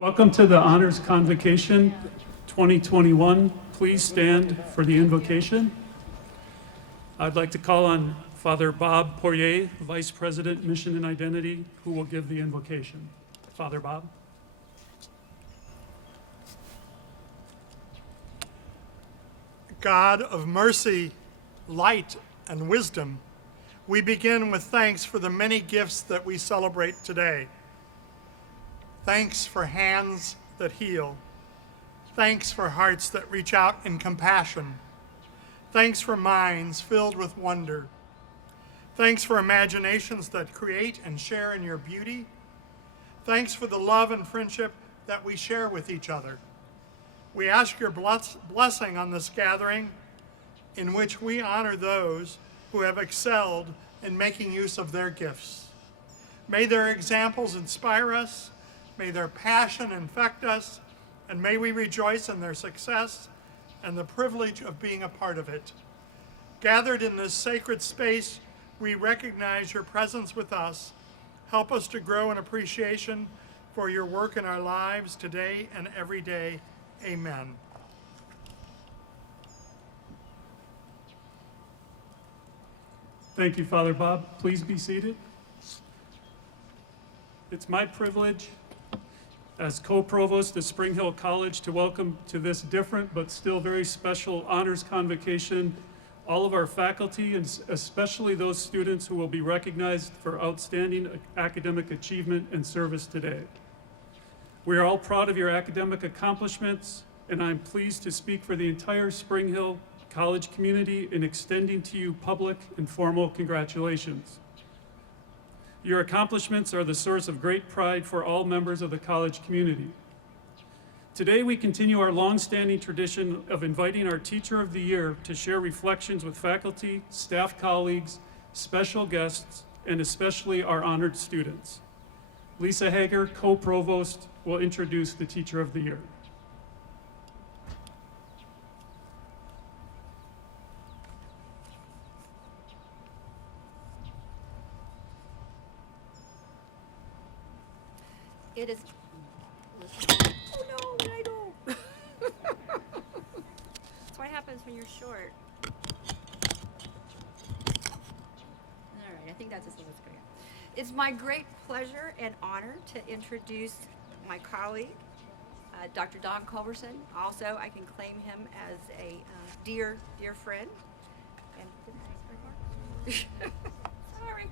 Welcome to the Honors Convocation 2021. Please stand for the invocation. I'd like to call on Father Bob Poirier, Vice President, Mission and Identity, who will give the invocation. Father Bob. God of mercy, light, and wisdom, we begin with thanks for the many gifts that we celebrate today. Thanks for hands that heal. Thanks for hearts that reach out in compassion. Thanks for minds filled with wonder. Thanks for imaginations that create and share in your beauty. Thanks for the love and friendship that we share with each other. We ask your blessing on this gathering in which we honor those who have excelled in making use of their gifts. May their examples inspire us. May their passion infect us, and may we rejoice in their success and the privilege of being a part of it. Gathered in this sacred space, we recognize your presence with us. Help us to grow in appreciation for your work in our lives today and every day. Amen. Thank you, Father Bob. Please be seated. It's my privilege as co-provost of Spring Hill College to welcome to this different but still very special honors convocation all of our faculty and especially those students who will be recognized for outstanding academic achievement and service today. We are all proud of your academic accomplishments, and I'm pleased to speak for the entire Spring Hill College community in extending to you public and formal congratulations. Your accomplishments are the source of great pride for all members of the college community. Today, we continue our long-standing tradition of inviting our Teacher of the Year to share reflections with faculty, staff colleagues, special guests, and especially our honored students. Lisa Hager, co-provost, will introduce the Teacher of the Year. It is. Oh no, what did I do? That's what happens when you're short. All right, I think that's as low as it's going to go. It's my great pleasure and honor to introduce my colleague, Dr. Don Culberson. Also, I can claim him as a dear friend. And sorry.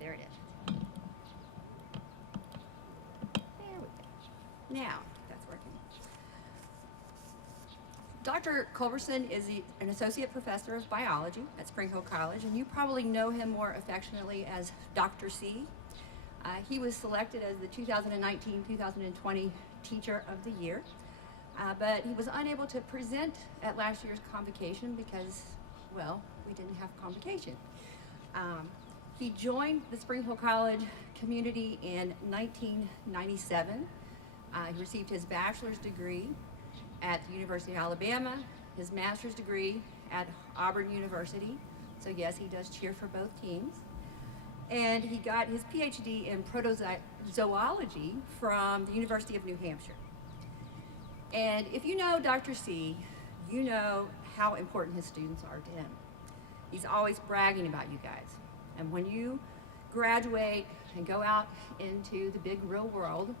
There it is. There we go. Now, that's working. Dr. Culberson is an associate professor of biology at Spring Hill College, and you probably know him more affectionately as Dr. C. He was selected as the 2019-2020 Teacher of the Year, but he was unable to present at last year's convocation because, well, we didn't have convocation. He joined the Spring Hill College community in 1997. He received his bachelor's degree at the University of Alabama, his master's degree at Auburn University. So yes, he does cheer for both teams. And he got his PhD in protozoology from the University of New Hampshire. And if you know Dr. C, you know how important his students are to him. He's always bragging about you guys. And when you graduate and go out into the big real world,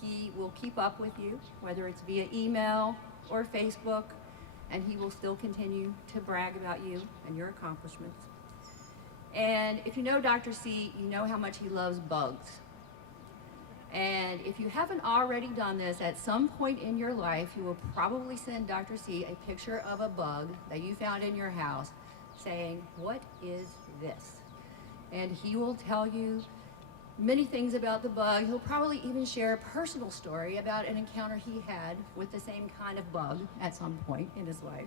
he will keep up with you, whether it's via email or Facebook, and he will still continue to brag about you and your accomplishments. And if you know Dr. C, you know how much he loves bugs. And if you haven't already done this, at some point in your life, you will probably send Dr. C a picture of a bug that you found in your house saying, "What is this?" And he will tell you many things about the bug. He'll probably even share a personal story about an encounter he had with the same kind of bug at some point in his life.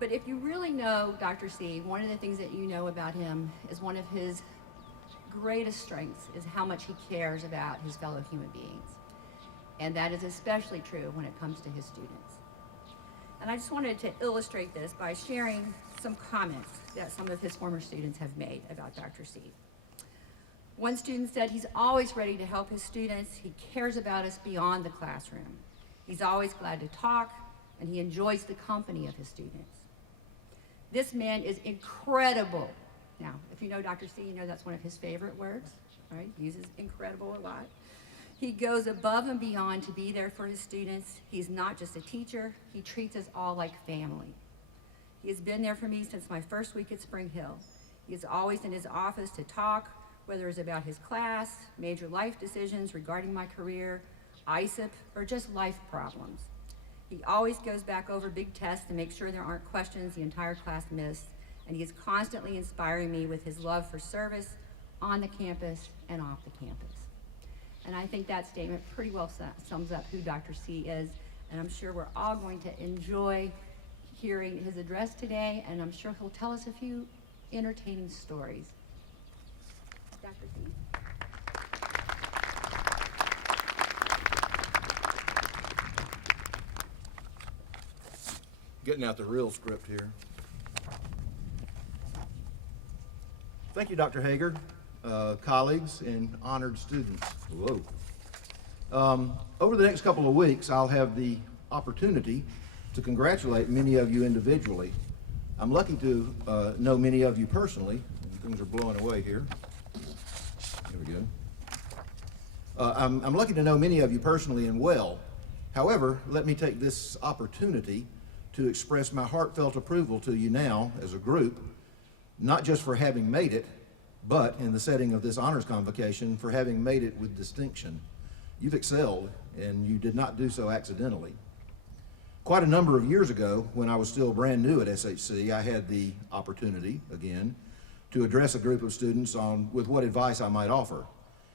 But if you really know Dr. C, one of the things that you know about him is one of his greatest strengths is how much he cares about his fellow human beings. And that is especially true when it comes to his students. And I just wanted to illustrate this by sharing some comments that some of his former students have made about Dr. C. One student said he's always ready to help his students. He cares about us beyond the classroom. He's always glad to talk, and he enjoys the company of his students. This man is incredible. Now, if you know Dr. C, you know that's one of his favorite words, right? He uses incredible a lot. He goes above and beyond to be there for his students. He's not just a teacher, he treats us all like family. He has been there for me since my first week at Spring Hill. He is always in his office to talk, whether it's about his class, major life decisions regarding my career, ISIP, or just life problems. He always goes back over big tests to make sure there aren't questions the entire class missed, and he is constantly inspiring me with his love for service on the campus and off the campus. And I think that statement pretty well sums up who Dr. C is, and I'm sure we're all going to enjoy hearing his address today, and I'm sure he'll tell us a few entertaining stories. Dr. C. Getting out the real script here. Thank you, Dr. Hager, colleagues, and honored students. Whoa. Over the next couple of weeks, I'll have the opportunity to congratulate many of you individually. I'm lucky to know many of you personally. Things are blowing away here. Here we go. I'm lucky to know many of you personally and well. However, let me take this opportunity to express my heartfelt approval to you now as a group, not just for having made it, but in the setting of this honors convocation, for having made it with distinction. You've excelled, and you did not do so accidentally. Quite a number of years ago, when I was still brand new at SHC, I had the opportunity, again, to address a group of students with what advice I might offer.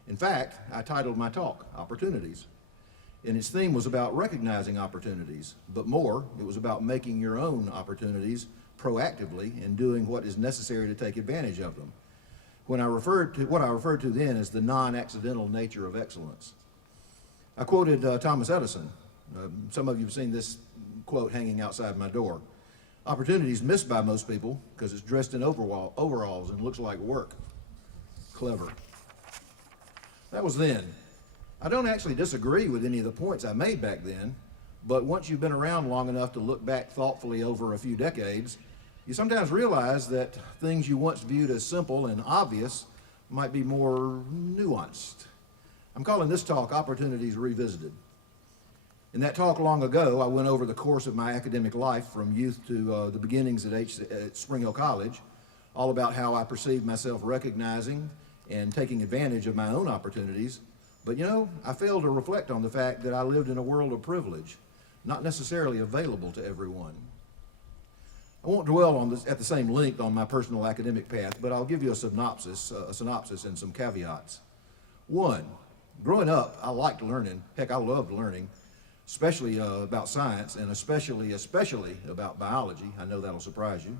In fact, I titled my talk, Opportunities. And its theme was about recognizing opportunities, but more, it was about making your own opportunities proactively and doing what is necessary to take advantage of them. What I referred to then as the non-accidental nature of excellence. I quoted Thomas Edison. Some of you have seen this quote hanging outside my door. Opportunity is missed by most people because it's dressed in overalls and looks like work. Clever. That was then. I don't actually disagree with any of the points I made back then, but once you've been around long enough to look back thoughtfully over a few decades, you sometimes realize that things you once viewed as simple and obvious might be more nuanced. I'm calling this talk Opportunities Revisited. In that talk long ago, I went over the course of my academic life from youth to the beginnings at Spring Hill College, all about how I perceived myself recognizing and taking advantage of my own opportunities. But you know, I failed to reflect on the fact that I lived in a world of privilege, not necessarily available to everyone. I won't dwell on this at the same length on my personal academic path, but I'll give you a synopsis and some caveats. One, growing up, I liked learning. Heck, I loved learning, especially about science, and especially about biology. I know that'll surprise you.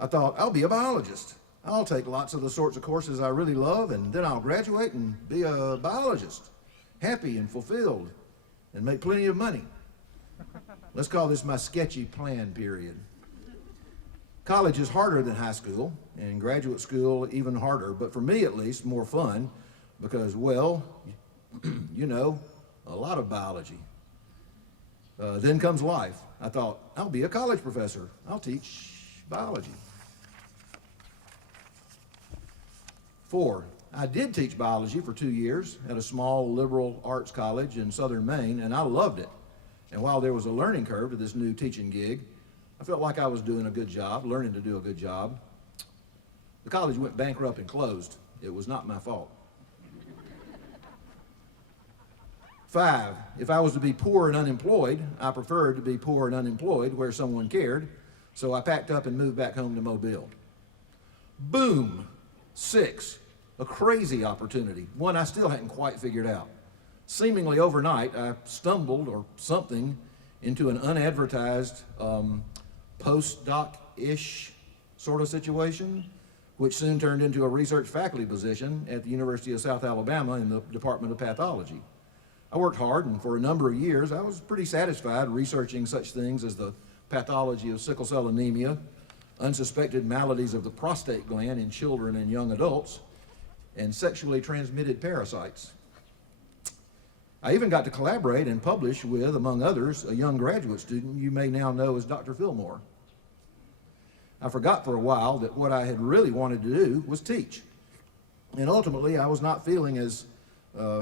I thought, I'll be a biologist. I'll take lots of the sorts of courses I really love, and then I'll graduate and be a biologist, happy and fulfilled, and make plenty of money. Let's call this my sketchy plan period. College is harder than high school, and graduate school even harder, but for me at least, more fun, because, well, you know, a lot of biology. Then comes life. I thought, I'll be a college professor. I'll teach biology. 4, I did teach biology for 2 years at a small liberal arts college in southern Maine, and I loved it. And while there was a learning curve to this new teaching gig, I felt like I was doing a good job, learning to do a good job. The college went bankrupt and closed. It was not my fault. 5, if I was to be poor and unemployed, I preferred to be poor and unemployed where someone cared, so I packed up and moved back home to Mobile. Boom! 6, a crazy opportunity, one I still hadn't quite figured out. Seemingly overnight, I stumbled or something into an unadvertised postdoc-ish sort of situation, which soon turned into a research faculty position at the University of South Alabama in the Department of Pathology. I worked hard, and for a number of years, I was pretty satisfied researching such things as the pathology of sickle cell anemia, unsuspected maladies of the prostate gland in children and young adults, and sexually transmitted parasites. I even got to collaborate and publish with, among others, a young graduate student you may now know as Dr. Fillmore. I forgot for a while that what I had really wanted to do was teach. And ultimately, I was not feeling as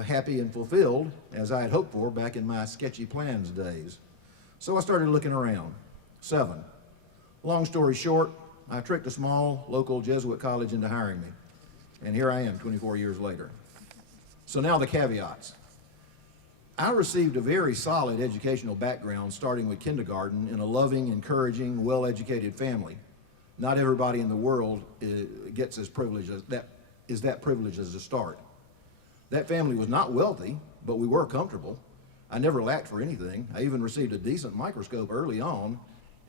happy and fulfilled as I had hoped for back in my sketchy plans days. So I started looking around. 7. Long story short, I tricked a small local Jesuit college into hiring me. And here I am 24 years later. So now the caveats. I received a very solid educational background starting with kindergarten in a loving, encouraging, well-educated family. Not everybody in the world gets as privileged as that privilege as a start. That family was not wealthy, but we were comfortable. I never lacked for anything. I even received a decent microscope early on,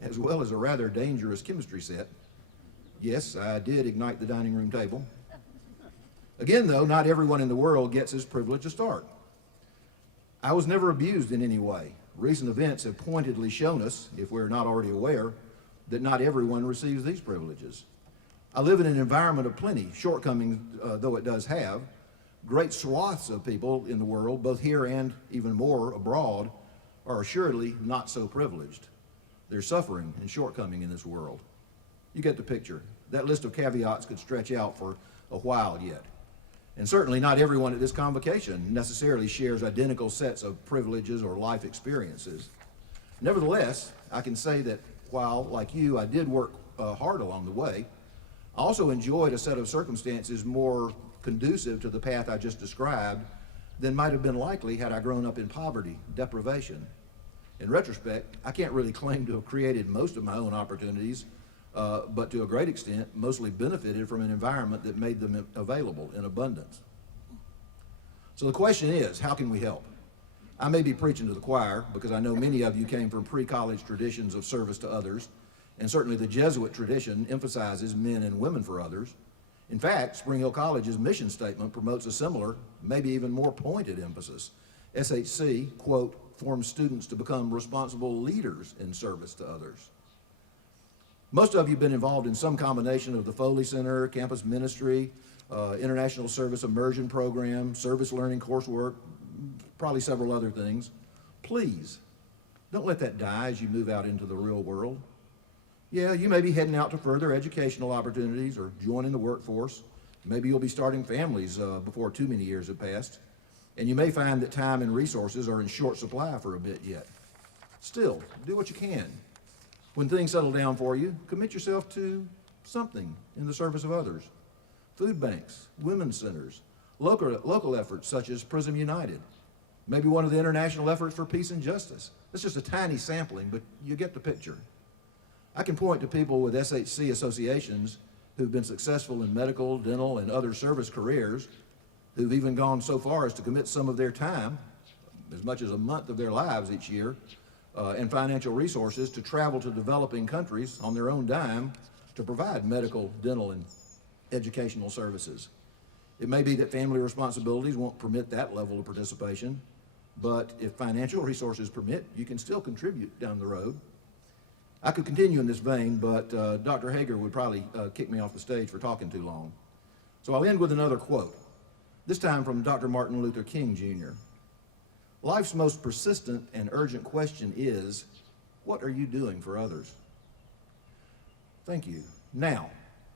as well as a rather dangerous chemistry set. Yes, I did ignite the dining room table. Again, though, not everyone in the world gets as privileged a start. I was never abused in any way. Recent events have pointedly shown us, if we're not already aware, that not everyone receives these privileges. I live in an environment of plenty, shortcomings though it does have. Great swaths of people in the world, both here and even more abroad, are assuredly not so privileged. There's suffering and shortcoming in this world. You get the picture. That list of caveats could stretch out for a while yet. And certainly not everyone at this convocation necessarily shares identical sets of privileges or life experiences. Nevertheless, I can say that while, like you, I did work hard along the way, I also enjoyed a set of circumstances more conducive to the path I just described than might have been likely had I grown up in poverty, deprivation. In retrospect, I can't really claim to have created most of my own opportunities, but to a great extent, mostly benefited from an environment that made them available in abundance. So the question is, how can we help? I may be preaching to the choir because I know many of you came from pre-college traditions of service to others, and certainly the Jesuit tradition emphasizes men and women for others. In fact, Spring Hill College's mission statement promotes a similar, maybe even more pointed emphasis. SHC, quote, forms students to become responsible leaders in service to others. Most of you have been involved in some combination of the Foley Center, campus ministry, international service immersion program, service learning coursework, probably several other things. Please, don't let that die as you move out into the real world. Yeah, you may be heading out to further educational opportunities or joining the workforce. Maybe you'll be starting families before too many years have passed. And you may find that time and resources are in short supply for a bit yet. Still, do what you can. When things settle down for you, commit yourself to something in the service of others. Food banks, women's centers, local efforts such as Prism United, maybe one of the international efforts for peace and justice. It's just a tiny sampling, but you get the picture. I can point to people with SHC associations who've been successful in medical, dental, and other service careers, who've even gone so far as to commit some of their time, as much as a month of their lives each year, and financial resources to travel to developing countries on their own dime to provide medical, dental, and educational services. It may be that family responsibilities won't permit that level of participation, but if financial resources permit, you can still contribute down the road. I could continue in this vein, but Dr. Hager would probably kick me off the stage for talking too long. So I'll end with another quote, this time from Dr. Martin Luther King, Jr. Life's most persistent and urgent question is, what are you doing for others? Thank you. Now,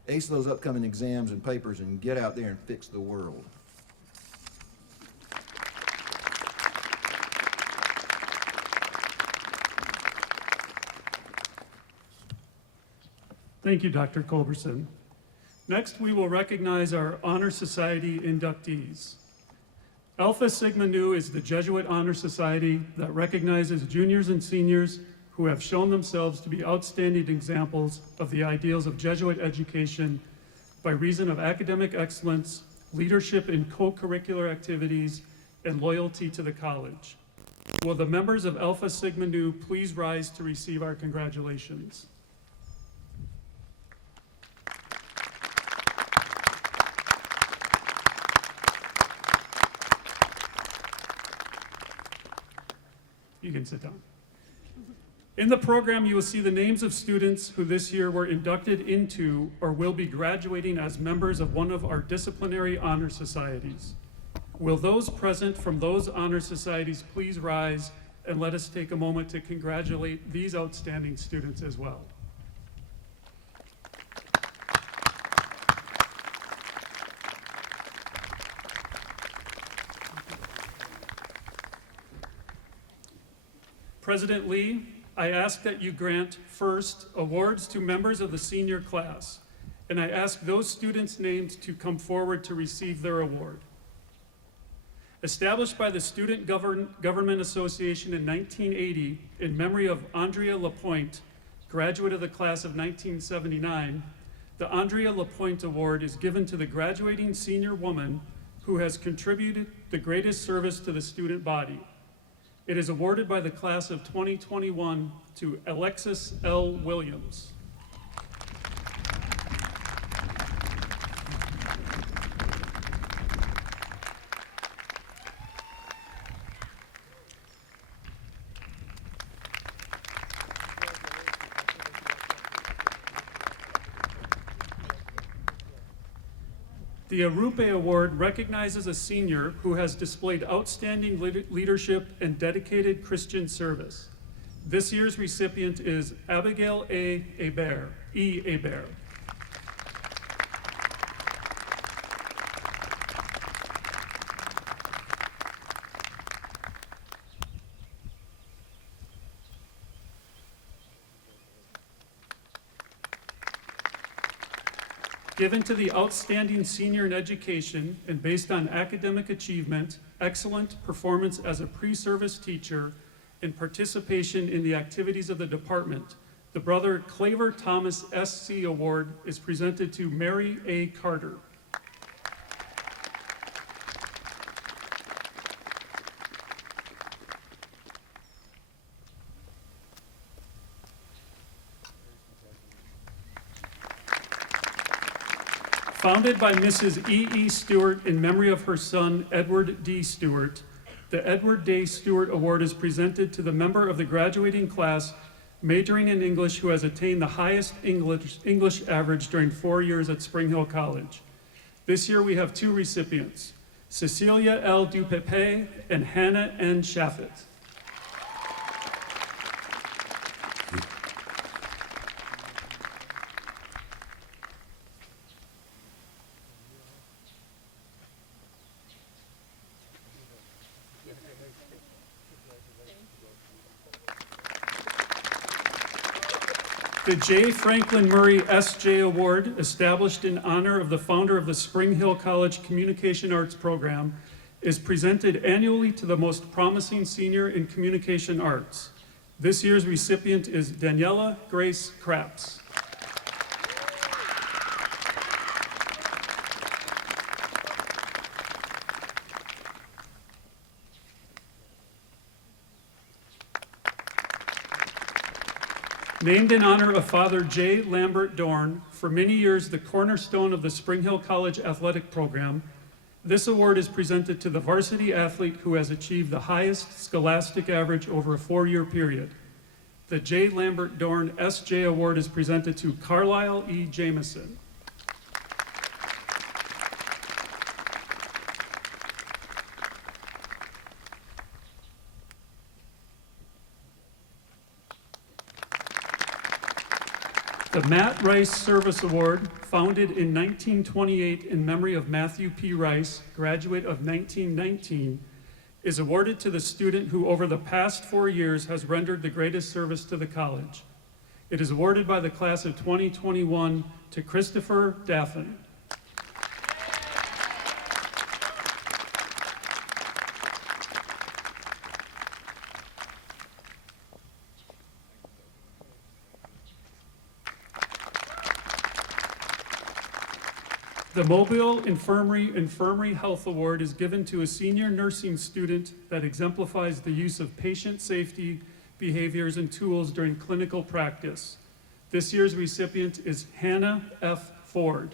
ace those upcoming exams and papers and get out there and fix the world. Thank you, Dr. Culberson. Next, we will recognize our Honor Society inductees. Alpha Sigma Nu is the Jesuit Honor Society that recognizes juniors and seniors who have shown themselves to be outstanding examples of the ideals of Jesuit education by reason of academic excellence, leadership in co-curricular activities, and loyalty to the college. Will the members of Alpha Sigma Nu please rise to receive our congratulations? You can sit down. In the program, you will see the names of students who this year were inducted into or will be graduating as members of one of our disciplinary honor societies. Will those present from those honor societies please rise and let us take a moment to congratulate these outstanding students as well. President Lee, I ask that you grant first awards to members of the senior class, and I ask those students named to come forward to receive their award. Established by the Student Government Association in 1980 in memory of Andrea Lapointe, graduate of the class of 1979, the Andrea Lapointe Award is given to the graduating senior woman who has contributed the greatest service to the student body. It is awarded by the class of 2021 to Alexis L. Williams. The Arupe Award recognizes a senior who has displayed outstanding leadership and dedicated Christian service. This year's recipient is Abigail A. Hebert, E. Hebert. Given to the outstanding senior in education and based on academic achievement, excellent performance as a pre-service teacher, and participation in the activities of the department, the Brother Claver Thomas SC Award is presented to Mary A. Carter. Founded by Mrs. E.E. Stewart in memory of her son, Edward D. Stewart, the Edward D. Stewart Award is presented to the member of the graduating class majoring in English who has attained the highest English average during 4 years at Spring Hill College. This year we have two recipients, Cecilia L. Dupepe and Hannah N. Shaffett. The J. Franklin Murray S.J. Award, established in honor of the founder of the Spring Hill College Communication Arts Program, is presented annually to the most promising senior in communication arts. This year's recipient is Daniela Grace Krapps. Named in honor of Father J. Lambert Dorn, for many years the cornerstone of the Spring Hill College athletic program, this award is presented to the varsity athlete who has achieved the highest scholastic average over a 4-year period. The J. Lambert Dorn S.J. Award is presented to Carlisle E. Jameson. The Matt Rice Service Award, founded in 1928 in memory of Matthew P. Rice, graduate of 1919, is awarded to the student who over the past 4 years has rendered the greatest service to the college. It is awarded by the class of 2021 to Christopher Daffin. The Mobile Infirmary Health Award is given to a senior nursing student that exemplifies the use of patient safety behaviors and tools during clinical practice. This year's recipient is Hannah F. Ford.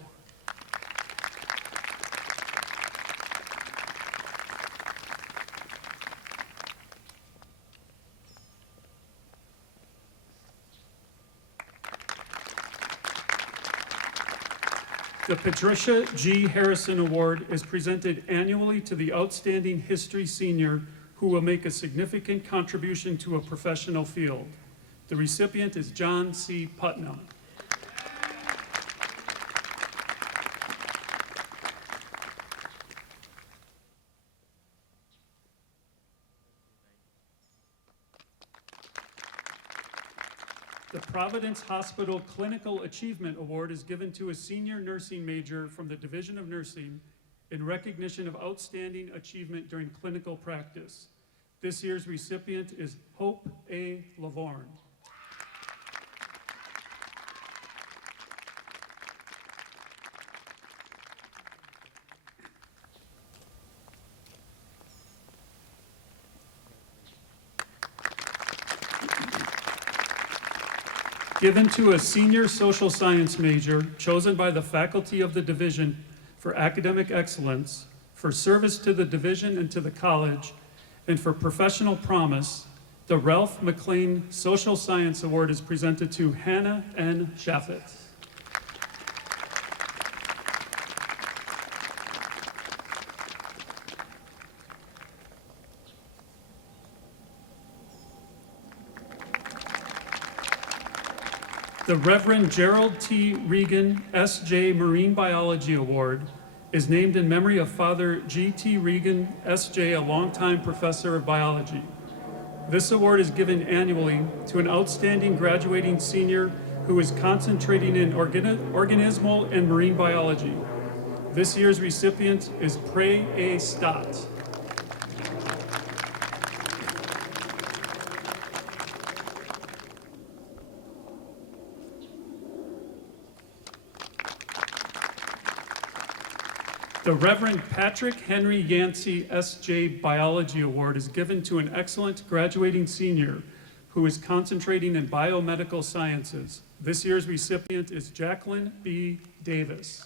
The Patricia G. Harrison Award is presented annually to the outstanding history senior who will make a significant contribution to a professional field. The recipient is John C. Putnam. The Providence Hospital Clinical Achievement Award is given to a senior nursing major from the Division of Nursing in recognition of outstanding achievement during clinical practice. This year's recipient is Hope A. Lavorne. Given to a senior social science major chosen by the faculty of the division for academic excellence, for service to the division and to the college, and for professional promise, the Ralph McLean Social Science Award is presented to Hannah N. Shaffett. The Reverend Gerald T. Regan S.J. Marine Biology Award is named in memory of Father G.T. Regan S.J., a longtime professor of biology. This award is given annually to an outstanding graduating senior who is concentrating in organismal and marine biology. This year's recipient is Prey A. Stott. The Reverend Patrick Henry Yancey S.J. Biology Award is given to an excellent graduating senior who is concentrating in biomedical sciences. This year's recipient is Jacqueline B. Davis.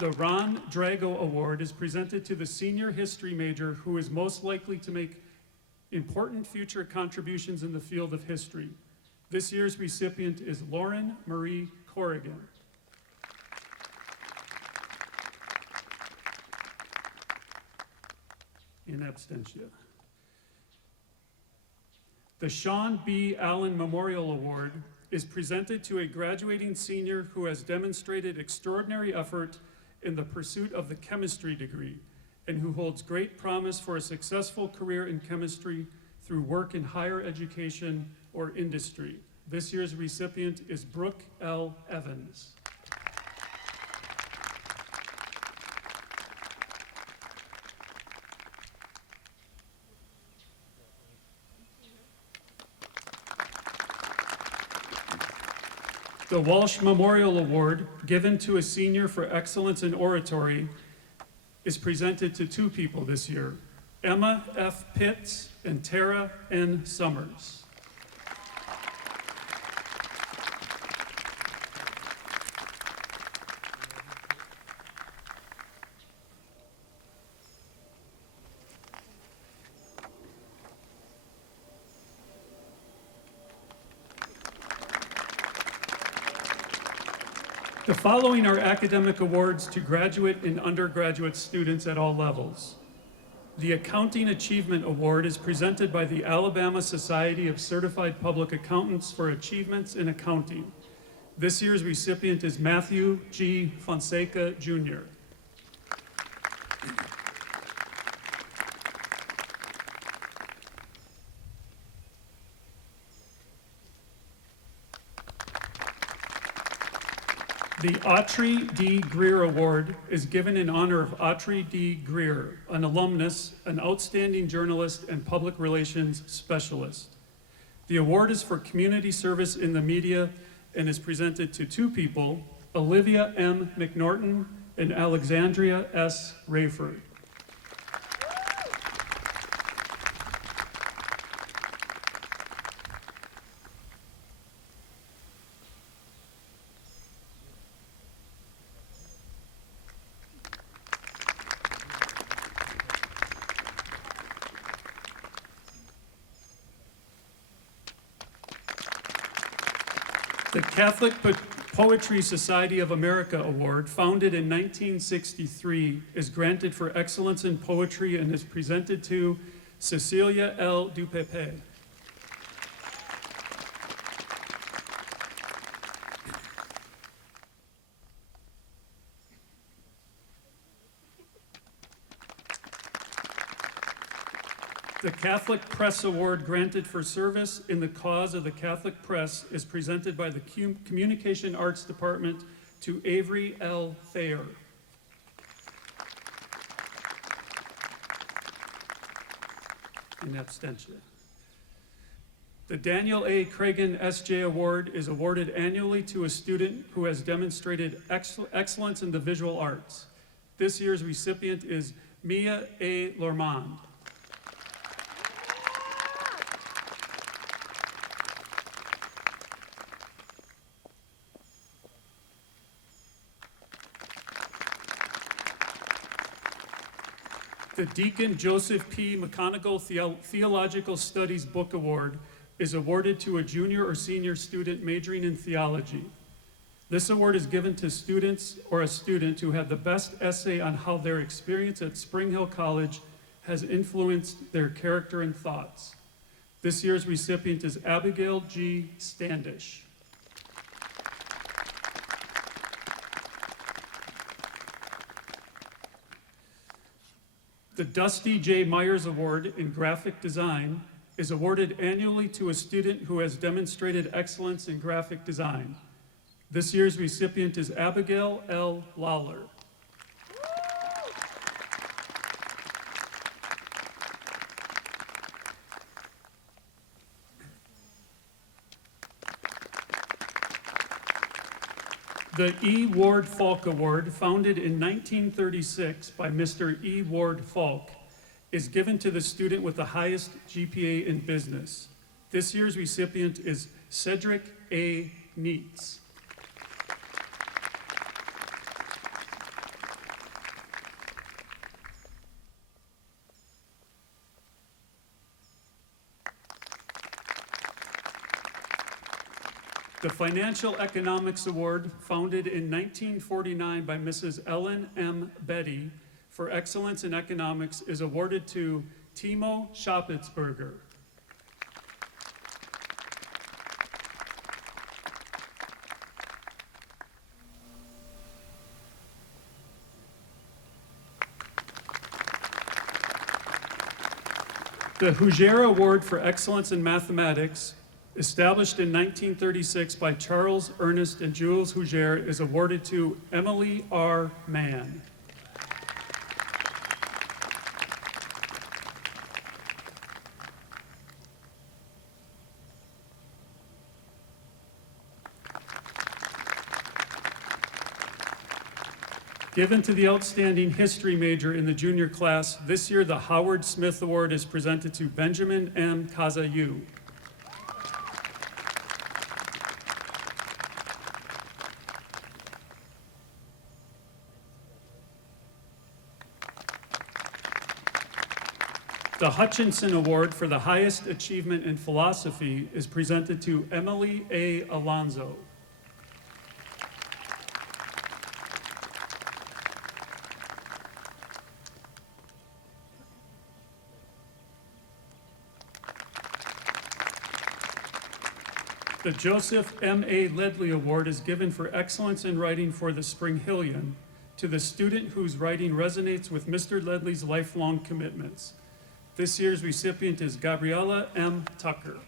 The Ron Drago Award is presented to the senior history major who is most likely to make important future contributions in the field of history. This year's recipient is Lauren Marie Corrigan. In absentia. The Sean B. Allen Memorial Award is presented to a graduating senior who has demonstrated extraordinary effort in the pursuit of the chemistry degree and who holds great promise for a successful career in chemistry through work in higher education or industry. This year's recipient is Brooke L. Evans. The Walsh Memorial Award, given to a senior for excellence in oratory, is presented to two people this year, Emma F. Pitts and Tara N. Summers. The following are academic awards to graduate and undergraduate students at all levels. The Accounting Achievement Award is presented by the Alabama Society of Certified Public Accountants for achievements in accounting. This year's recipient is Matthew G. Fonseca, Jr. The Autry D. Greer Award is given in honor of Autry D. Greer, an alumnus, an outstanding journalist, and public relations specialist. The award is for community service in the media and is presented to two people, Olivia M. McNorton and Alexandria S. Rayford. The Catholic Poetry Society of America Award, founded in 1963, is granted for excellence in poetry and is presented to Cecilia L. Dupepe. The Catholic Press Award, granted for service in the cause of the Catholic press, is presented by the Communication Arts Department to Avery L. Thayer. An abstention. The Daniel A. Cragen S.J. Award is awarded annually to a student who has demonstrated excellence in the visual arts. This year's recipient is Mia A. Lormand. The Deacon Joseph P. McConaughey Theological Studies Book Award is awarded to a junior or senior student majoring in theology. This award is given to students or a student who had the best essay on how their experience at Spring Hill College has influenced their character and thoughts. This year's recipient is Abigail G. Standish. The Dusty J. Myers Award in Graphic Design is awarded annually to a student who has demonstrated excellence in graphic design. This year's recipient is Abigail L. Lawler. The E. Ward Falk Award, founded in 1936 by Mr. E. Ward Falk, is given to the student with the highest GPA in business. This year's recipient is Cedric A. Neitz. The Financial Economics Award, founded in 1949 by Mrs. Ellen M. Betty for excellence in economics, is awarded to Timo Schapitzberger. The Hugera Award for Excellence in Mathematics, established in 1936 by Charles Ernest and Jules Hugere, is awarded to Emily R. Mann. Given to the outstanding history major in the junior class, this year the Howard Smith Award is presented to Benjamin M. Kazayu. The Hutchinson Award for the highest achievement in philosophy is presented to Emily A. Alonzo. The Joseph M. A. Ledley Award is given for excellence in writing for the Spring Hillian to the student whose writing resonates with Mr. Ledley's lifelong commitments. This year's recipient is Gabriella M. Tucker.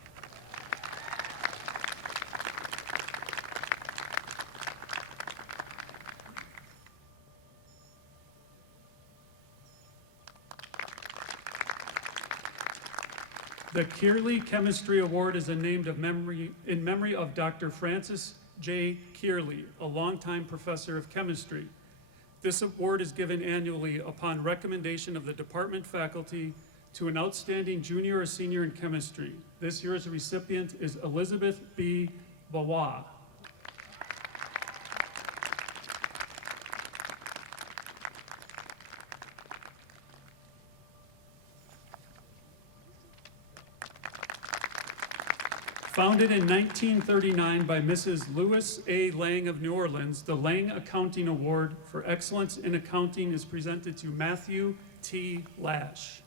The Kearley Chemistry Award is named in memory of Dr. Francis J. Kearley, a longtime professor of chemistry. This award is given annually upon recommendation of the department faculty to an outstanding junior or senior in chemistry. This year's recipient is Elizabeth B. Bawa. Founded in 1939 by Mrs. Louis A. Lang of New Orleans, the Lang Accounting Award for Excellence in Accounting is presented to Matthew T. Lash.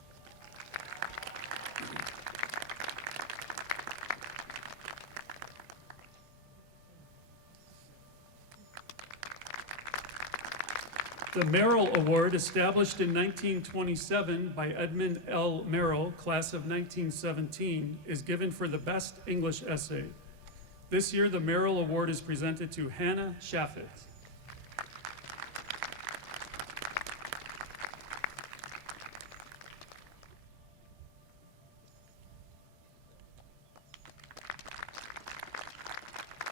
The Merrill Award, established in 1927 by Edmund L. Merrill, class of 1917, is given for the best English essay. This year, the Merrill Award is presented to Hannah Shaffett.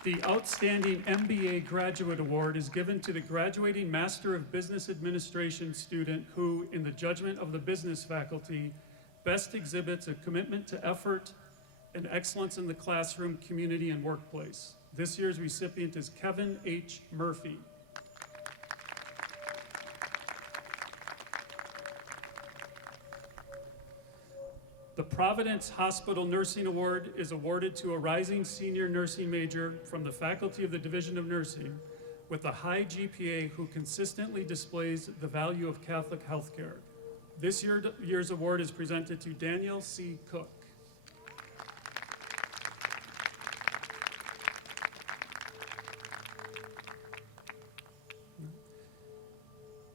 The Outstanding MBA Graduate Award is given to the graduating Master of Business Administration student who, in the judgment of the business faculty, best exhibits a commitment to effort and excellence in the classroom, community, and workplace. This year's recipient is Kevin H. Murphy. The Providence Hospital Nursing Award is awarded to a rising senior nursing major from the faculty of the Division of Nursing with a high GPA who consistently displays the value of Catholic healthcare. This year's award is presented to Daniel C. Cook.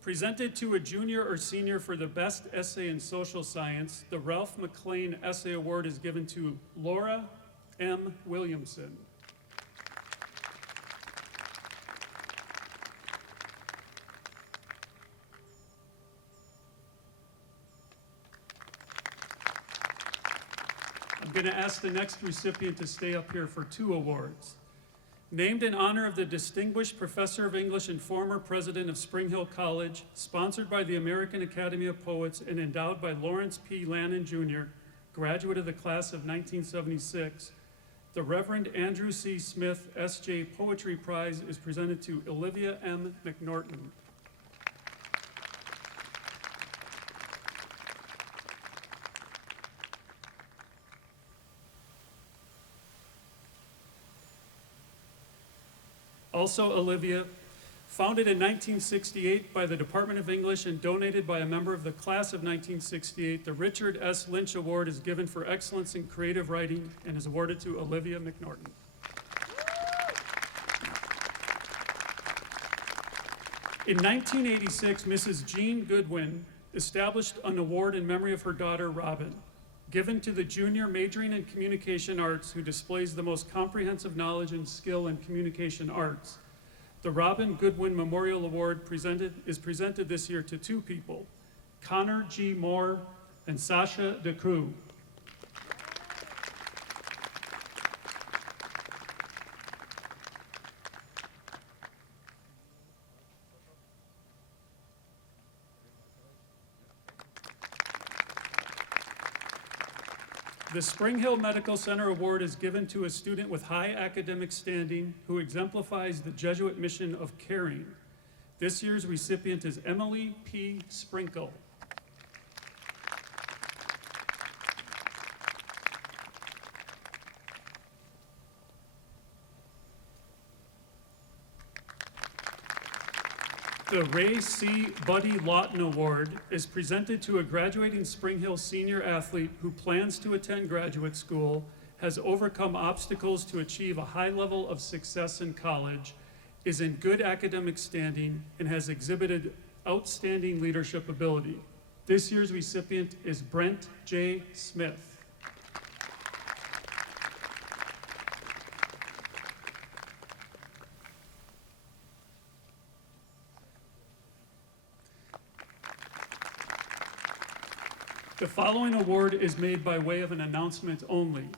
Presented to a junior or senior for the best essay in social science, the Ralph McLean Essay Award is given to Laura M. Williamson. I'm going to ask the next recipient to stay up here for 2 awards. Named in honor of the distinguished professor of English and former president of Spring Hill College, sponsored by the American Academy of Poets and endowed by Lawrence P. Lannon Jr., graduate of the class of 1976, the Reverend Andrew C. Smith S.J. Poetry Prize is presented to Olivia M. McNorton. Also, Olivia, founded in 1968 by the Department of English and donated by a member of the class of 1968, the Richard S. Lynch Award is given for excellence in creative writing and is awarded to Olivia McNorton. In 1986, Mrs. Jean Goodwin established an award in memory of her daughter, Robin, given to the junior majoring in communication arts who displays the most comprehensive knowledge and skill in communication arts. The Robin Goodwin Memorial Award is presented this year to 2 people, Connor G. Moore and Sasha DeCruz. The Spring Hill Medical Center Award is given to a student with high academic standing who exemplifies the Jesuit mission of caring. This year's recipient is Emily P. Sprinkle. The Ray C. Buddy Lawton Award is presented to a graduating Spring Hill senior athlete who plans to attend graduate school, has overcome obstacles to achieve a high level of success in college, is in good academic standing, and has exhibited outstanding leadership ability. This year's recipient is Brent J. Smith. The following award is made by way of an announcement only.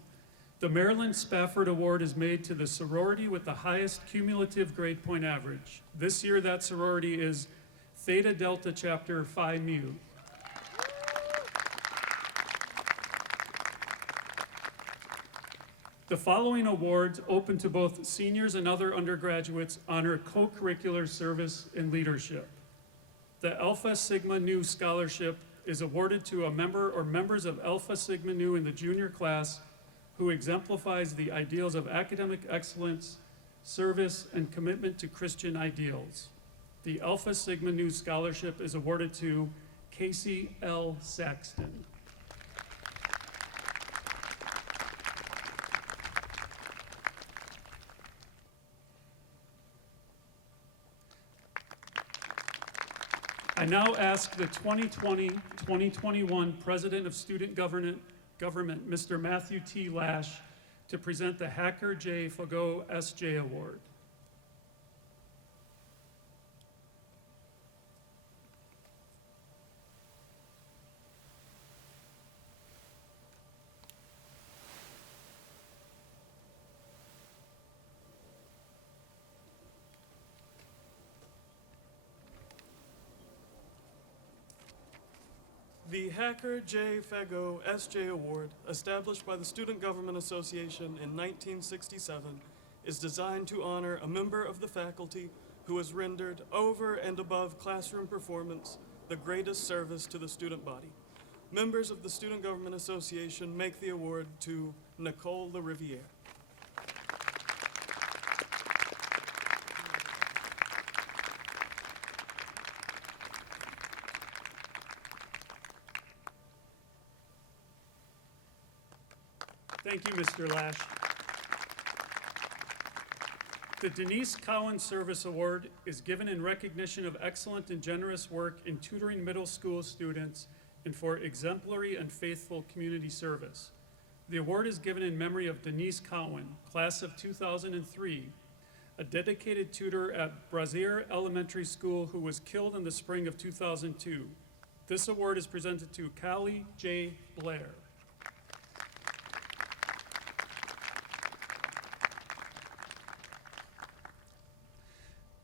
The Maryland Spafford Award is made to the sorority with the highest cumulative grade point average. This year, that sorority is Theta Delta Chapter Phi Mu. The following awards, open to both seniors and other undergraduates, honor co-curricular service and leadership. The Alpha Sigma Nu Scholarship is awarded to a member or members of Alpha Sigma Nu in the junior class who exemplifies the ideals of academic excellence, service, and commitment to Christian ideals. The Alpha Sigma Nu Scholarship is awarded to Casey L. Saxton. I now ask the 2020-2021 President of Student Government, Mr. Matthew T. Lash, to present the Hacker J. Fagot S.J. Award. The Hacker J. Fagot S.J. Award, established by the Student Government Association in 1967, is designed to honor a member of the faculty who has rendered, over and above classroom performance, the greatest service to the student body. Members of the Student Government Association make the award to Nicole LaRiviere. Thank you, Mr. Lash. The Denise Cowan Service Award is given in recognition of excellent and generous work in tutoring middle school students and for exemplary and faithful community service. The award is given in memory of Denise Cowan, class of 2003, a dedicated tutor at Brazier Elementary School who was killed in the spring of 2002. This award is presented to Callie J. Blair.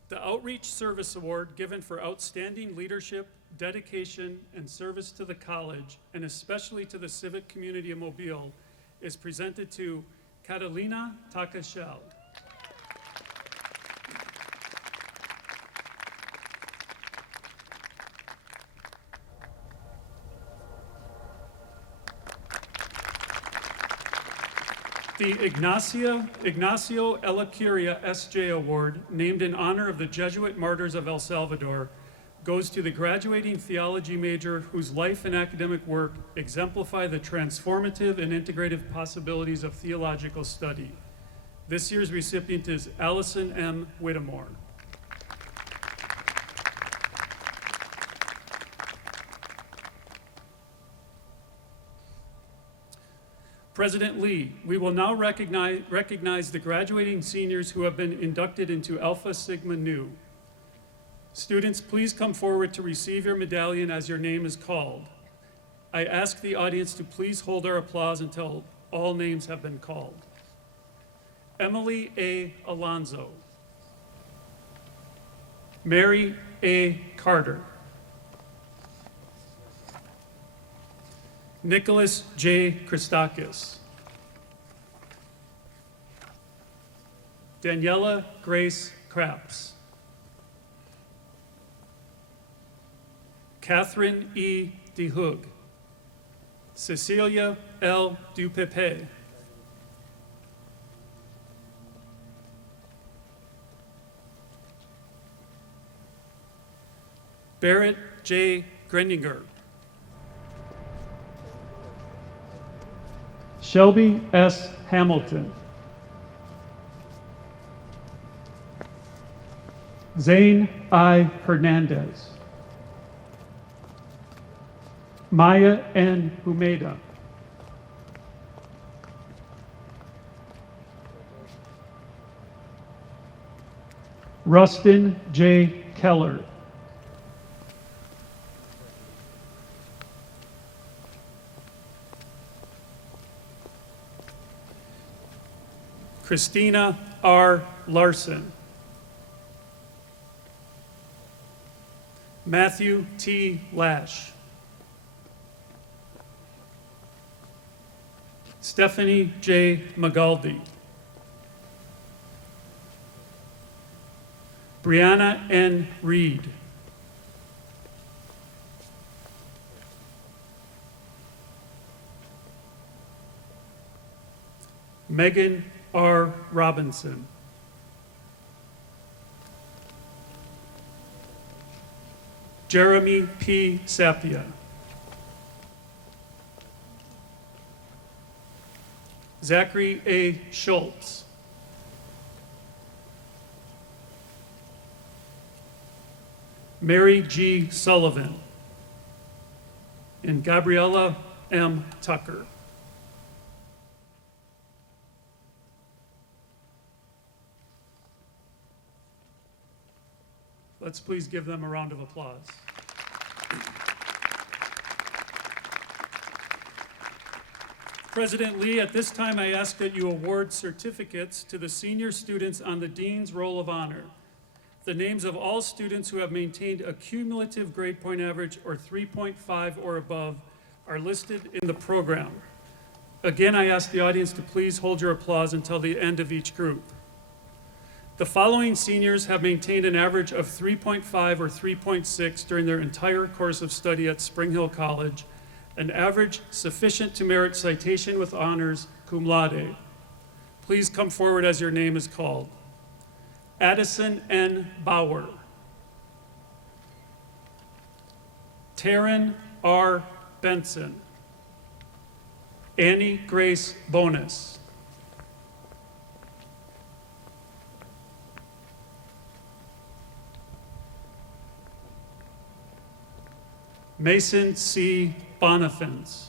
The Outreach Service Award, given for outstanding leadership, dedication, and service to the college, and especially to the civic community of Mobile, is presented to Catalina Takashel. The Ignacio Elacuria S.J. Award, named in honor of the Jesuit martyrs of El Salvador, goes to the graduating theology major whose life and academic work exemplify the transformative and integrative possibilities of theological study. This year's recipient is Allison M. Whittemore. President Lee, we will now recognize the graduating seniors who have been inducted into Alpha Sigma Nu. Students, please come forward to receive your medallion as your name is called. I ask the audience to please hold our applause until all names have been called. Emily A. Alonzo. Mary A. Carter. Nicholas J. Christakis. Daniela Grace Kraps. Catherine E. DeHoog. Cecilia L. Dupepe. Barrett J. Greninger. Shelby S. Hamilton. Zane I. Hernandez. Maya N. Humeda. Rustin J. Keller. Christina R. Larson. Matthew T. Lash. Stephanie J. Magaldi. Brianna N. Reed. Megan R. Robinson. Jeremy P. Sapia. Zachary A. Schultz. Mary G. Sullivan. And Gabriella M. Tucker. Let's please give them a round of applause. President Lee, at this time I ask that you award certificates to the senior students on the Dean's Roll of Honor. The names of all students who have maintained a cumulative grade point average or 3.5 or above are listed in the program. Again, I ask the audience to please hold your applause until the end of each group. The following seniors have maintained an average of 3.5 or 3.6 during their entire course of study at Spring Hill College, an average sufficient to merit citation with honors, cum laude. Please come forward as your name is called. Addison N. Bauer. Taryn R. Benson. Annie Grace Bonus. Mason C. Bonifants.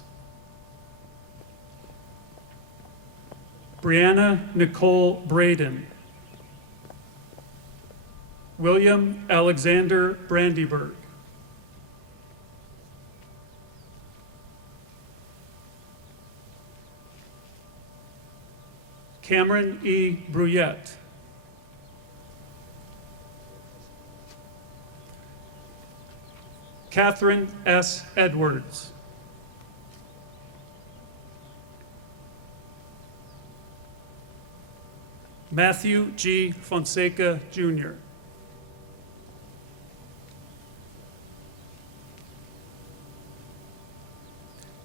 Brianna Nicole Braden. William Alexander Brandyberg. Cameron E. Bruyette. Catherine S. Edwards. Matthew G. Fonseca, Jr.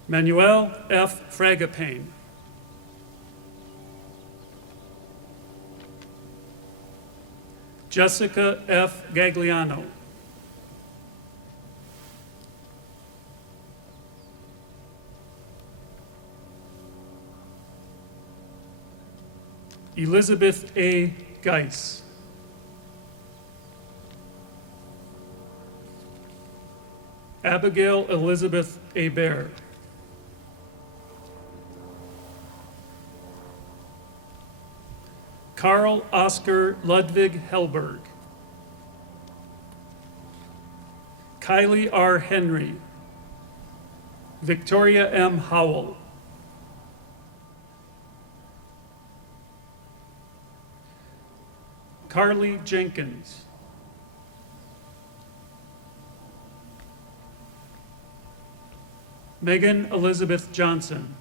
Manuel F. Fragapane. Jessica F. Gagliano. Elizabeth A. Geis. Abigail Elizabeth Hebert. Carl Oscar Ludwig Helberg. Kylie R. Henry. Victoria M. Howell. Carly Jenkins. Megan Elizabeth Johnson.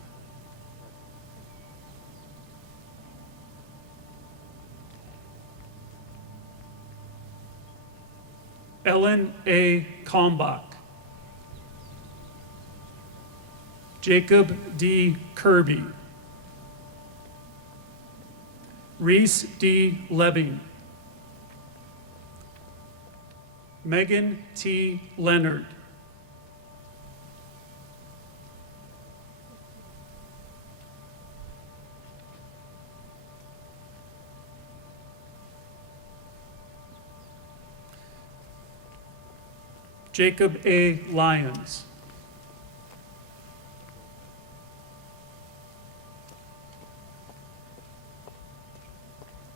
Ellen A. Kalmbach. Jacob D. Kirby. Reese D. Lebbing. Megan T. Leonard. Jacob A. Lyons.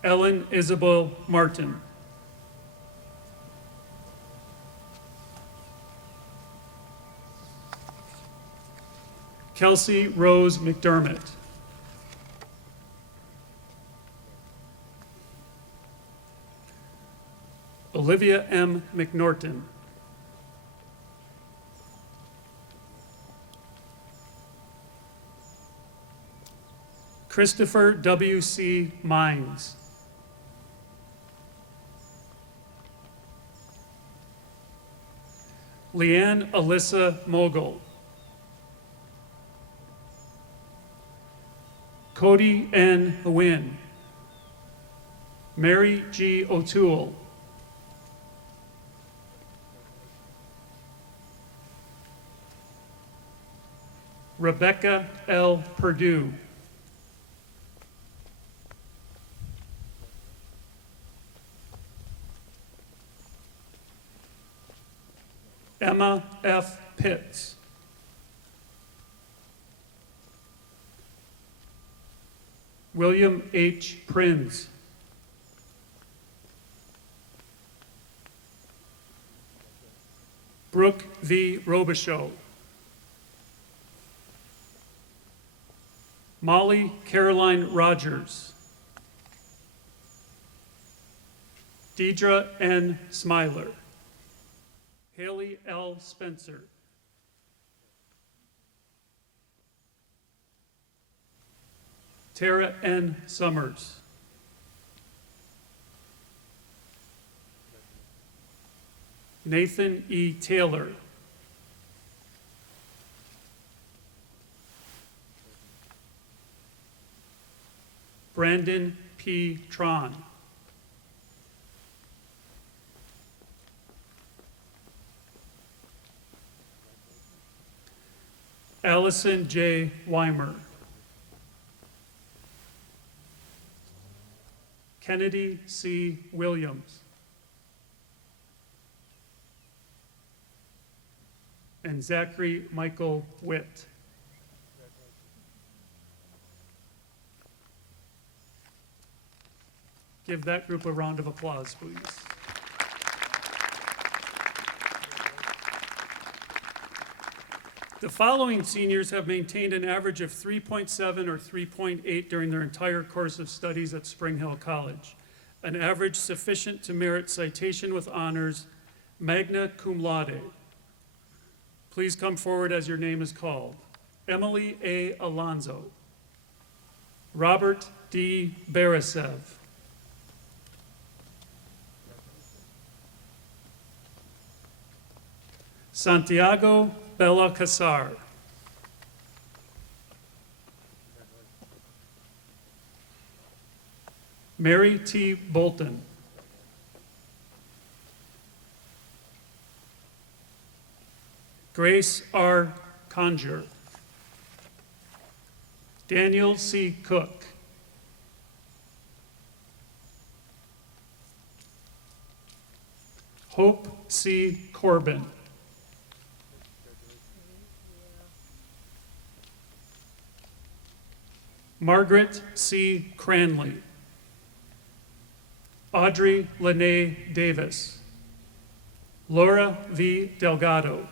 Ellen Isabel Martin. Kelsey Rose McDermott. Olivia M. McNorton. Christopher W. C. Mines. Leanne Alyssa Mogul. Cody N. Wynn, Mary G. O'Toole, Rebecca L. Perdue, Emma F. Pitts, William H. Prinz, Brooke V. Robichaux, Molly Caroline Rogers, Deidre N. Smiler, Haley L. Spencer, Tara N. Summers, Nathan E. Taylor, Brandon P. Tron, Allison J. Weimer, Kennedy C. Williams, and Zachary Michael Witt. Give that group a round of applause, please. The following seniors have maintained an average of 3.7 or 3.8 during their entire course of studies at Spring Hill College, an average sufficient to merit citation with honors, magna cum laude. Please come forward as your name is called. Emily A. Alonzo, Robert D. Barasev, Santiago Bella Casar, Mary T. Bolton, Grace R. Conjure, Daniel C. Cook, Hope C. Corbin, Margaret C. Cranley, Audrey Lene Davis, Laura V. Delgado,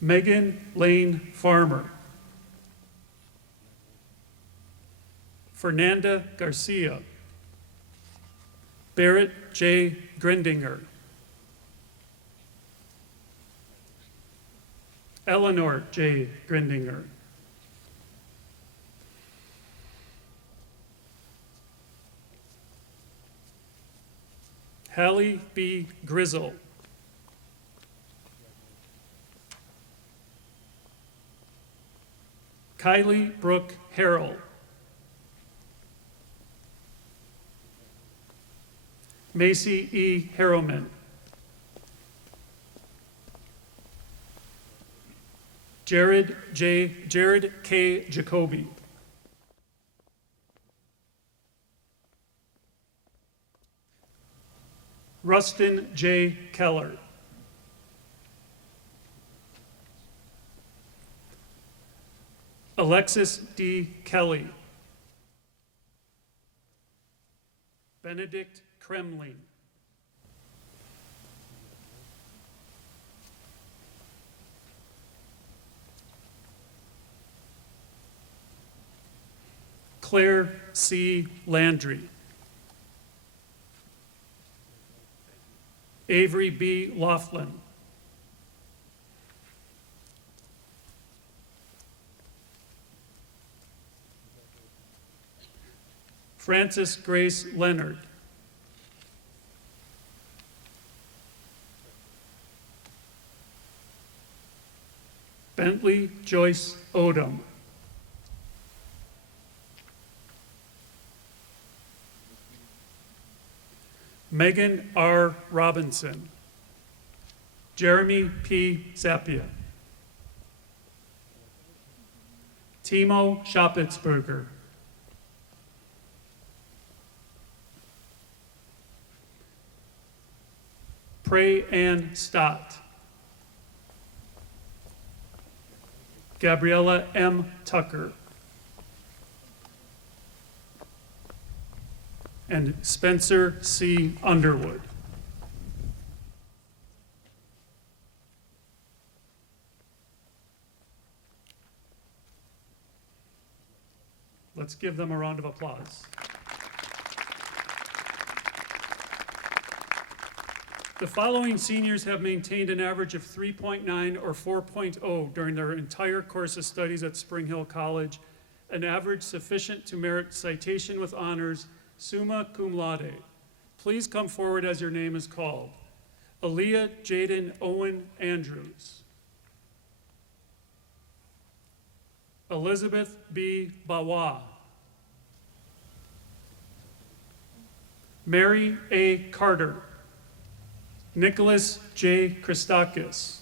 Megan Lane Farmer, Fernanda Garcia, Barrett J. Grindinger, Eleanor J. Grindinger, Hallie B. Grizzle, Kylie Brooke Harrell, Macy E. Harriman, Jared K. Jacoby, Rustin J. Keller, Alexis D. Kelly, Benedict Kremling, Claire C. Landry, Avery B. Laughlin, Frances Grace Leonard, Bentley Joyce Odom. Megan R. Robinson. Jeremy P. Zappia. Timo Schapitzberger. Prey Ann Stott. Gabriella M. Tucker. And Spencer C. Underwood. Let's give them a round of applause. The following seniors have maintained an average of 3.9 or 4.0 during their entire course of studies at Spring Hill College, an average sufficient to merit citation with honors, summa cum laude. Please come forward as your name is called. Aaliyah Jaden Owen Andrews. Elizabeth B. Bawa. Mary A. Carter. Nicholas J. Christakis.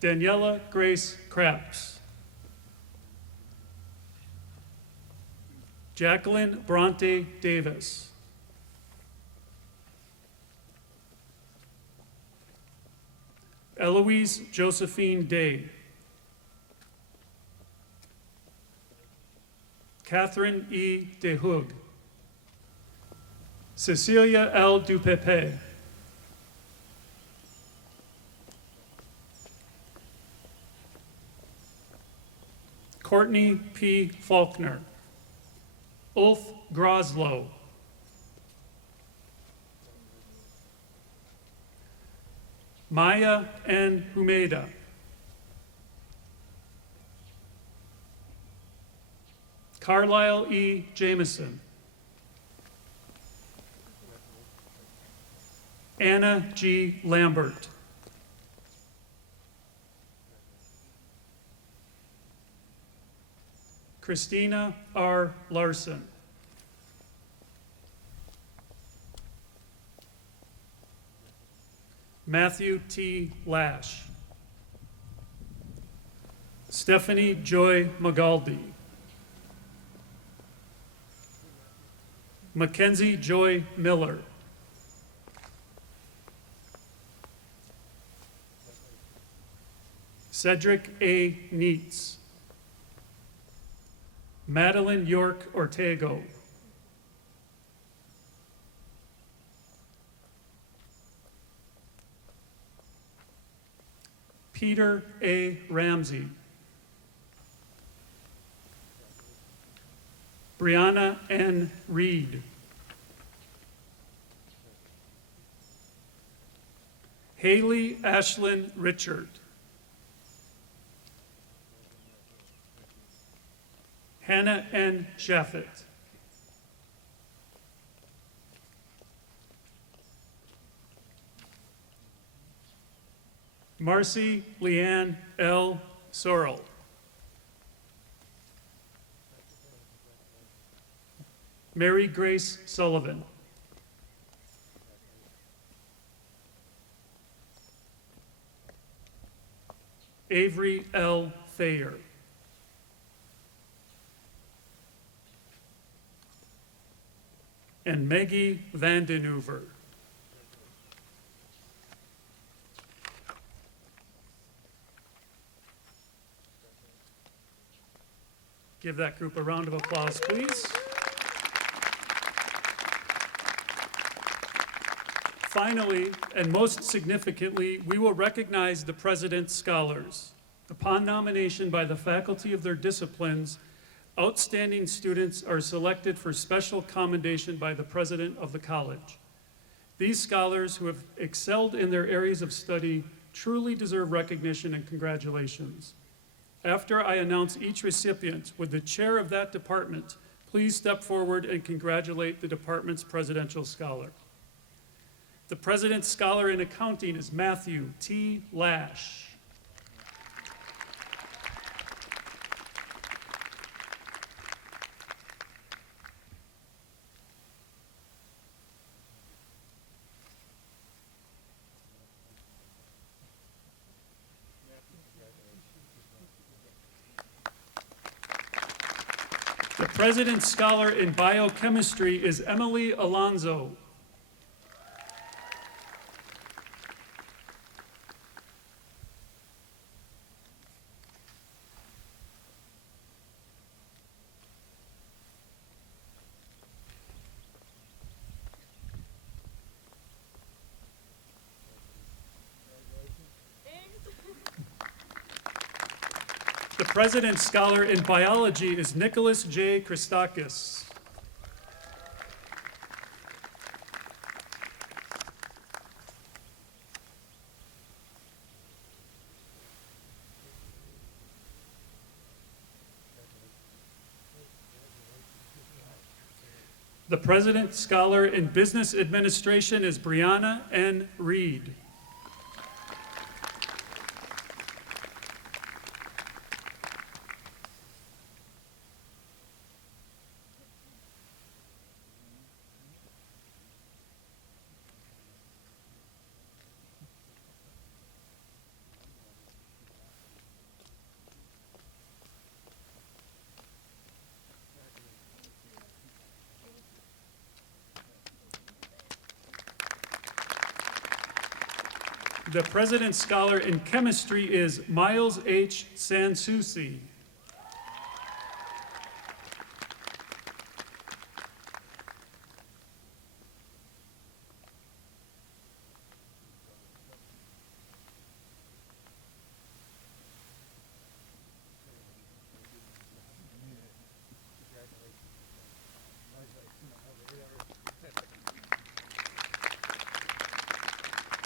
Daniela Grace Craps. Jacqueline Bronte Davis. Eloise Josephine Day. Catherine E. DeHoog. Cecilia L. Dupepe. Courtney P. Faulkner. Ulf Groslow. Maya N. Humeda. Carlisle E. Jameson. Anna G. Lambert. Christina R. Larson. Matthew T. Lash. Stephanie Joy Magaldi. Mackenzie Joy Miller. Cedric A. Neitz. Madeline York Ortego. Peter A. Ramsey. Brianna N. Reed. Haley Ashlyn Richard. Hannah N. Shaffett. Marcy Leanne L. Sorrell. Mary Grace Sullivan. Avery L. Thayer. And Maggie Vandenhoover. Give that group a round of applause, please. Finally, and most significantly, we will recognize the President's Scholars. Upon nomination by the faculty of their disciplines, outstanding students are selected for special commendation by the President of the college. These scholars who have excelled in their areas of study truly deserve recognition and congratulations. After I announce each recipient, would the chair of that department please step forward and congratulate the department's presidential scholar. The President's Scholar in Accounting is Matthew T. Lash. The President's Scholar in Biochemistry is Emily Alonzo. The President's Scholar in Biology is Nicholas J. Christakis. The President's Scholar in Business Administration is Brianna N. Reed. The President's Scholar in Chemistry is Miles H. Sansusi.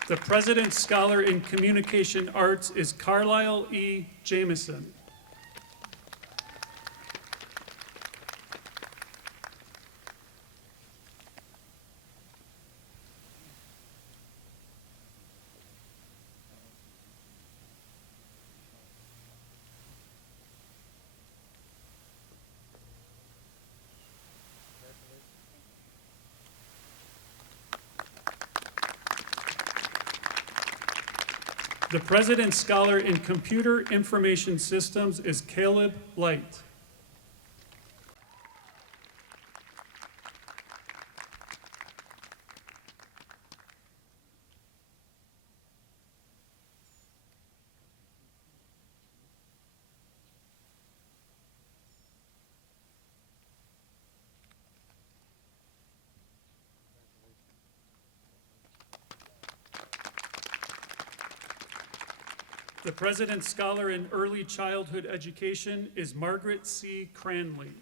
The President's Scholar in Communication Arts is Carlisle E. Jameson. The President's Scholar in Computer Information Systems is Caleb Light. The President's Scholar in Early Childhood Education is Margaret C. Cranley.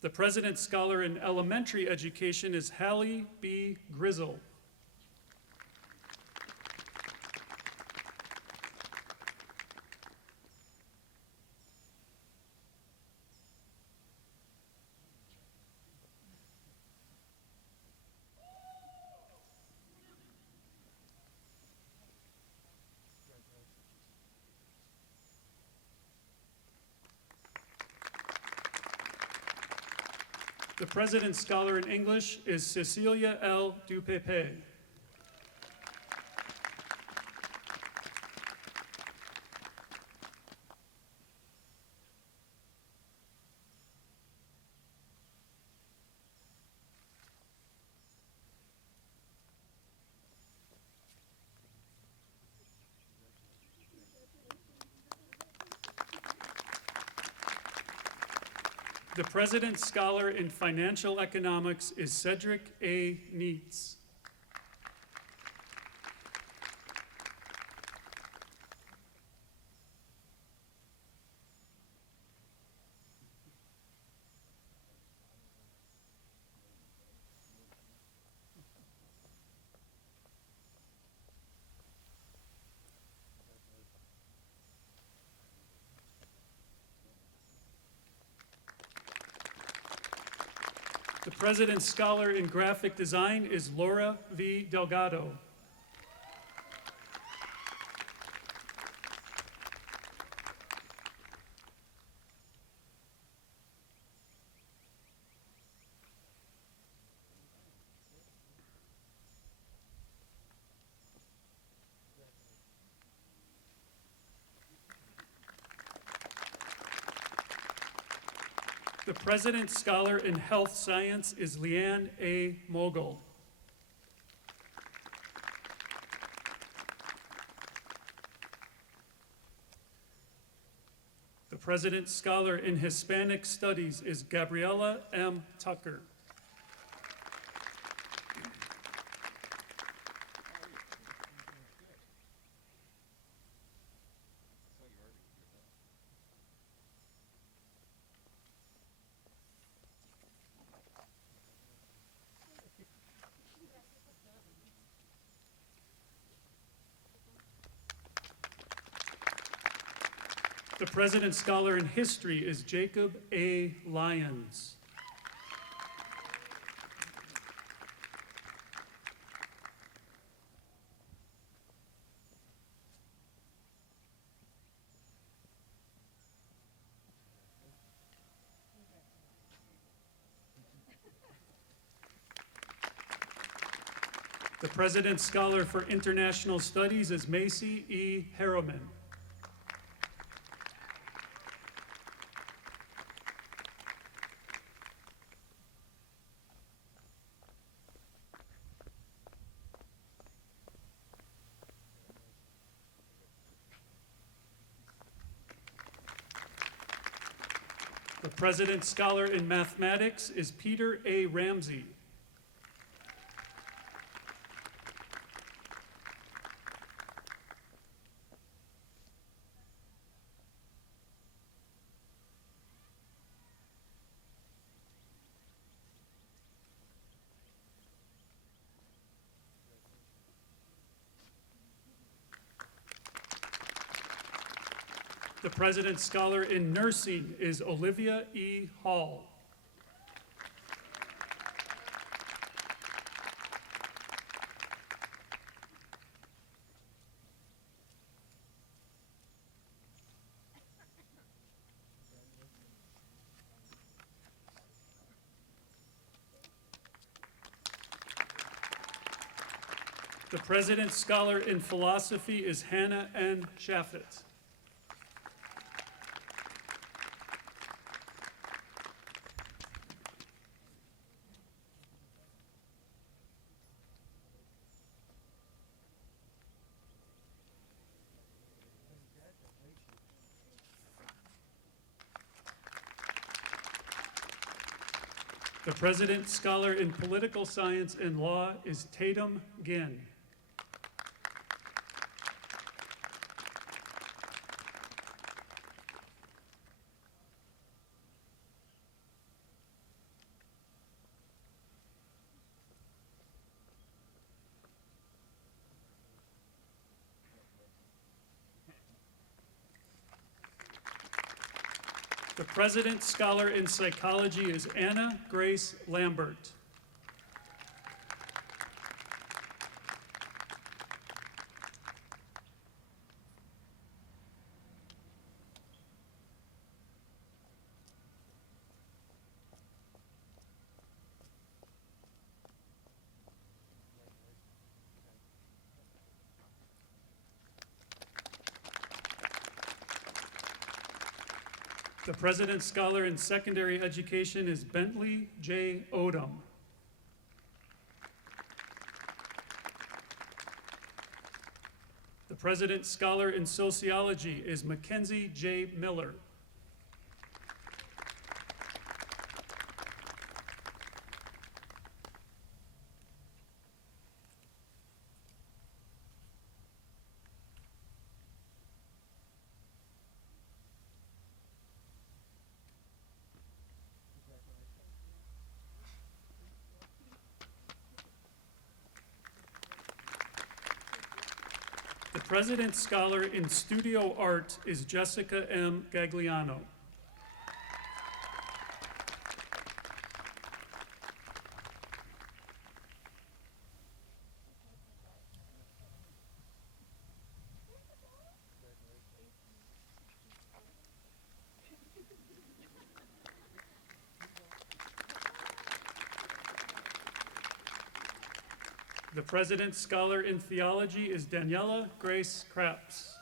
The President's Scholar in Elementary Education is Hallie B. Grizzle. The President's Scholar in English is Cecilia L. Dupepe. The President's Scholar in Financial Economics is Cedric A. Neitz. President's Scholar in Graphic Design is Laura V. Delgado. The President's Scholar in Health Science is Leanne A. Mogul. The President's Scholar in Hispanic Studies is Gabriela M. Tucker. The President's Scholar in History is Jacob A. Lyons. The President's Scholar for International Studies is Macy E. Harriman. The President's Scholar in Mathematics is Peter A. Ramsey. The President's Scholar in Nursing is Olivia E. Hall. The President's Scholar in Philosophy is Hannah N. Shaffett. The President's Scholar in Political Science and Law is Tatum Ginn. The President's Scholar in Psychology is Anna Grace Lambert. The President's Scholar in Secondary Education is Bentley J. Odom. The President's Scholar in Sociology is Mackenzie J. Miller. The President's Scholar in Studio Art is Jessica M. Gagliano. The President's Scholar in Theology is Daniela Grace Krapps.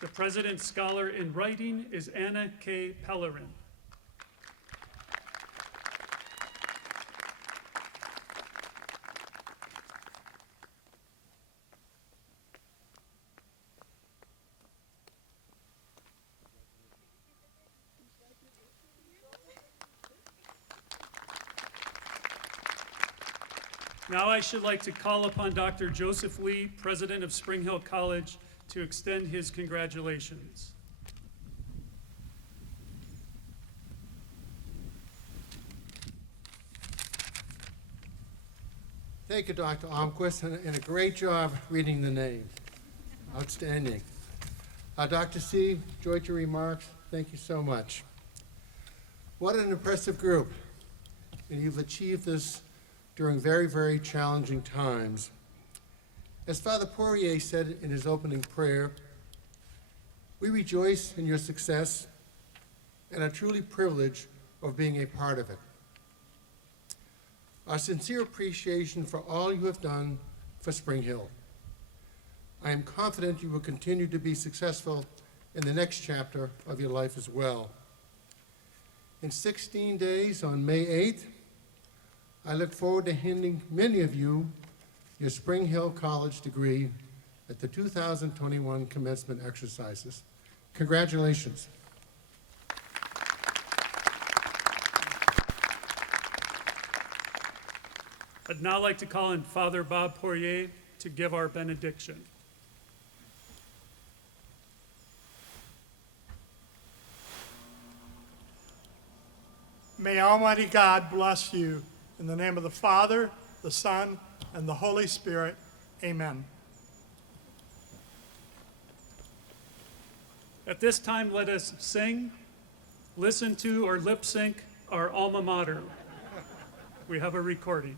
The President's Scholar in Writing is Anna K. Pellerin. Now I should like to call upon Dr. Joseph Lee, President of Spring Hill College, to extend his congratulations. Thank you, Dr. Almquist, and a great job reading the name. Outstanding. Dr. C, enjoyed your remarks. Thank you so much. What an impressive group. And you've achieved this during very, very challenging times. As Father Poirier said in his opening prayer, we rejoice in your success and are truly privileged of being a part of it. Our sincere appreciation for all you have done for Spring Hill. I am confident you will continue to be successful in the next chapter of your life as well. In 16 days, on May 8th, I look forward to handing many of you your Spring Hill College degree at the 2021 commencement exercises. Congratulations. I'd now like to call in Father Bob Poirier to give our benediction. May Almighty God bless you. In the name of the Father, the Son, and the Holy Spirit. Amen. At this time, let us sing, listen to, or lip sync our alma mater. We have a recording.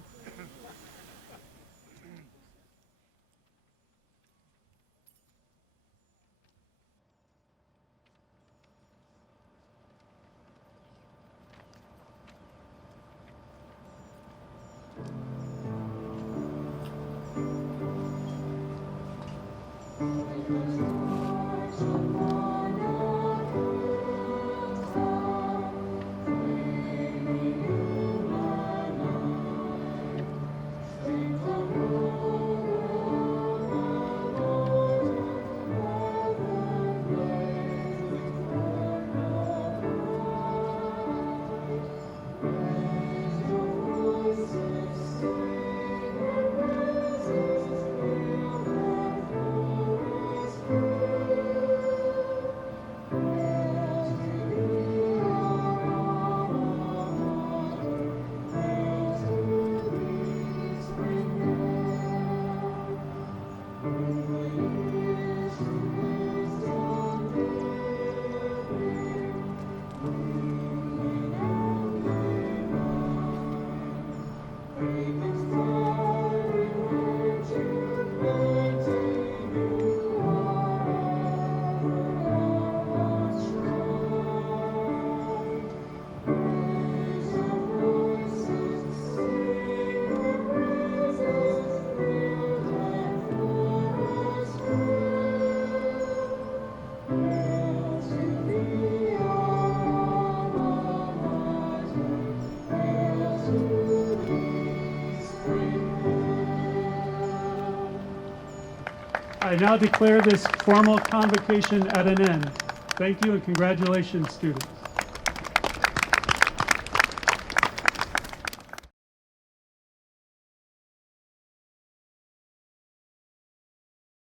I now declare this formal convocation at an end. Thank you and congratulations, students.